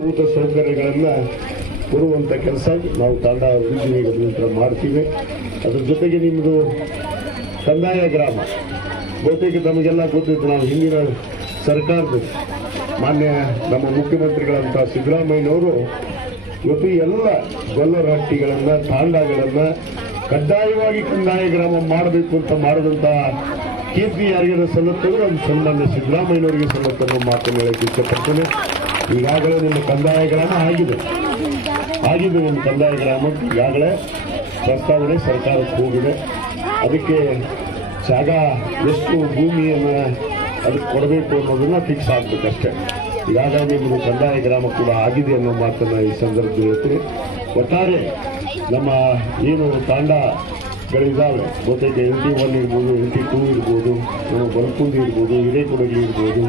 ಮೂಲಭೂತ ಸೌಕರ್ಯಗಳನ್ನ ಕೊಡುವಂತ ಕೆಲಸ ನಾವು ತಾಂಡ ನಂತರ ಮಾಡ್ತೀವಿ. ಅದ್ರ ಜೊತೆಗೆ ನಿಮ್ಮದು ಕಂದಾಯ ಗ್ರಾಮ. ಬಹುತೇಕ ನಮಗೆಲ್ಲ ಗೊತ್ತಿತ್ತು, ನಾವು ಹಿಂದಿನ ಸರ್ಕಾರದ ಮಾನ್ಯ ನಮ್ಮ ಮುಖ್ಯಮಂತ್ರಿಗಳಂತ ಸಿದ್ದರಾಮಯ್ಯನವರು ಇವತ್ತು ಎಲ್ಲ ಗೊಲ್ಲ ಹಟ್ಟಿಗಳನ್ನ, ತಾಂಡಗಳನ್ನ ಕಡ್ಡಾಯವಾಗಿ ಕಂದಾಯ ಗ್ರಾಮ ಮಾಡಬೇಕು ಅಂತ ಮಾಡಿದಂತ ಕೀರ್ತಿ ಯಾರಿಗಾರ ಸಲ್ಲತ್ತೋ ಅದು ಸನ್ಮಾನ್ಯ ಸಿದ್ದರಾಮಯ್ಯನವರಿಗೆ ಸಲ್ಲತ್ತನ್ನೋ ಮಾತನ್ನು ಹೇಳಕ್ಕೆ ಇಷ್ಟಪಡ್ತೇನೆ. ಈಗಾಗಲೇ ನಿಮ್ಮ ಕಂದಾಯ ಗ್ರಾಮ ಆಗಿದೆ. ಆಗಿದೆ ನಿಮ್ಮ ಕಂದಾಯ ಗ್ರಾಮ ಈಗಾಗಲೇ ಪ್ರಸ್ತಾವನೆ ಸರ್ಕಾರಕ್ಕೆ ಹೋಗಿದೆ. ಅದಕ್ಕೆ ಜಾಗ ಎಷ್ಟು ಭೂಮಿಯನ್ನು ಅದಕ್ಕೆ ಕೊಡಬೇಕು ಅನ್ನೋದನ್ನು ಫಿಕ್ಸ್ ಆಗ್ಬೇಕಷ್ಟೇ. ಈಗಾಗಲೇ ನಿಮ್ಮದು ಕಂದಾಯ ಗ್ರಾಮ ಕೂಡ ಆಗಿದೆ ಅನ್ನೋ ಮಾತನ್ನು ಈ ಸಂದರ್ಭದಲ್ಲಿ ಹೇಳ್ತೀನಿ. ಒಟ್ಟಾರೆ ನಮ್ಮ ಏನು ತಾಂಡಗಳಿದ್ದಾವೆ ಬಹುತೇಕ ಎನ್ ಟಿ ಒನ್ ಇರ್ಬೋದು ಎನ್ ಟಿ ಟೂ ಇರ್ಬೋದು, ನಮ್ಮ ಬಲಕುಂದಿ ಇರ್ಬೋದು, ಹಿರೇಕೊಡಗಿ ಇರ್ಬೋದು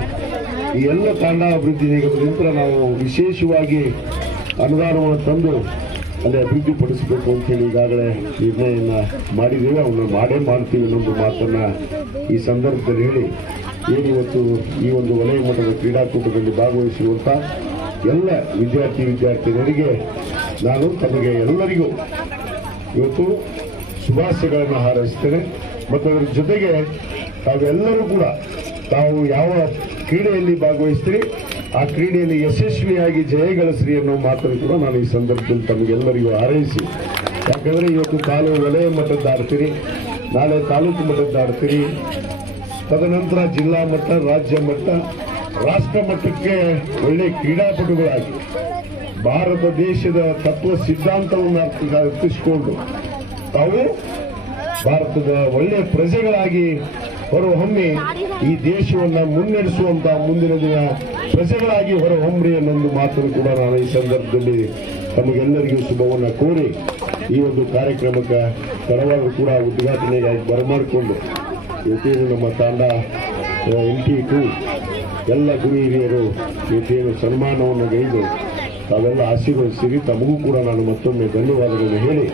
ಈ ಎಲ್ಲ ತಾಂಡ ಅಭಿವೃದ್ಧಿ ನಿಗಮದಿಂದ ನಾವು ವಿಶೇಷವಾಗಿ ಅನುದಾನವನ್ನು ತಂದು ಅಲ್ಲಿ ಅಭಿವೃದ್ಧಿ ಪಡಿಸಬೇಕು ಅಂತೇಳಿ ಈಗಾಗಲೇ ನಿರ್ಣಯನ ಮಾಡಿದ್ದೀವಿ. ಅವನ್ನ ಮಾಡೇ ಮಾಡ್ತೀವಿ ಅನ್ನೋದು ಮಾತನ್ನ ಈ ಸಂದರ್ಭದಲ್ಲಿ ಹೇಳಿ ಏನಿವತ್ತು ಈ ಒಂದು ವಲಯ ಮಟ್ಟದ ಕ್ರೀಡಾಕೂಟದಲ್ಲಿ ಭಾಗವಹಿಸಿರುವಂಥ ಎಲ್ಲ ವಿದ್ಯಾರ್ಥಿ ವಿದ್ಯಾರ್ಥಿನಿಯರಿಗೆ ನಾನು ತಮಗೆ ಎಲ್ಲರಿಗೂ ಇವತ್ತು ಶುಭಾಶಯಗಳನ್ನು ಹಾರೈಸ್ತೇನೆ. ಮತ್ತು ಅದರ ಜೊತೆಗೆ ತಾವೆಲ್ಲರೂ ಕೂಡ ತಾವು ಯಾವ ಕ್ರೀಡೆಯಲ್ಲಿ ಭಾಗವಹಿಸ್ತೀರಿ, ಆ ಕ್ರೀಡೆಯಲ್ಲಿ ಯಶಸ್ವಿಯಾಗಿ ಜಯಗಳಿಸ್ರಿ ಅನ್ನೋ ಮಾತನ್ನು ಕೂಡ ನಾನು ಈ ಸಂದರ್ಭದಲ್ಲಿ ತಮಗೆಲ್ಲರಿಗೂ ಹಾರೈಸಿ. ಯಾಕಂದ್ರೆ ಇವತ್ತು ತಾಲೂಕು ವಲಯ ಮಟ್ಟದ ಆಡ್ತೀರಿ, ನಾಳೆ ತಾಲೂಕು ಮಟ್ಟದ ಆಡ್ತೀರಿ. ತದನಂತರ ಜಿಲ್ಲಾ ಮಟ್ಟ, ರಾಜ್ಯ ಮಟ್ಟ, ರಾಷ್ಟ್ರ ಮಟ್ಟಕ್ಕೆ ಒಳ್ಳೆ ಕ್ರೀಡಾಪಟುಗಳಾಗಿ, ಭಾರತ ದೇಶದ ತತ್ವ ಸಿದ್ಧಾಂತವನ್ನು ಅರ್ಥ- ಅರ್ಥಿಸಿಕೊಂಡು ತಾವು ಭಾರತದ ಒಳ್ಳೆಯ ಪ್ರಜೆಗಳಾಗಿ ಹೊರಹೊಮ್ಮಿ ಈ ದೇಶವನ್ನ ಮುನ್ನಡೆಸುವಂತ ಮುಂದಿನ ದಿನ ಪ್ರಜೆಗಳಾಗಿ ಹೊರಹೊಮ್ಮಿ ಅನ್ನೊಂದು ಮಾತನ್ನು ಕೂಡ ನಾನು ಈ ಸಂದರ್ಭದಲ್ಲಿ ತಮಗೆಲ್ಲರಿಗೂ ಶುಭವನ್ನ ಕೋರಿ ಈ ಒಂದು ಕಾರ್ಯಕ್ರಮಕ್ಕೆ ಪರವಾಗಿ ಕೂಡ ಉದ್ಘಾಟನೆಗಾಗಿ ಬರಮಾಡಿಕೊಂಡು ಇವತ್ತೇನು ನಮ್ಮ ತಾಂಡ ಎನ್ ಟಿ ಟು ಎಲ್ಲ ಗುರು ಹಿರಿಯರು ಇವತ್ತೇನು ಸನ್ಮಾನವನ್ನು ಗೈದು ತಾವೆಲ್ಲ ಆಶೀರ್ವದಿಸಿರಿ. ತಮಗೂ ಕೂಡ ನಾನು ಮತ್ತೊಮ್ಮೆ ಧನ್ಯವಾದಗಳನ್ನು ಹೇಳಿ.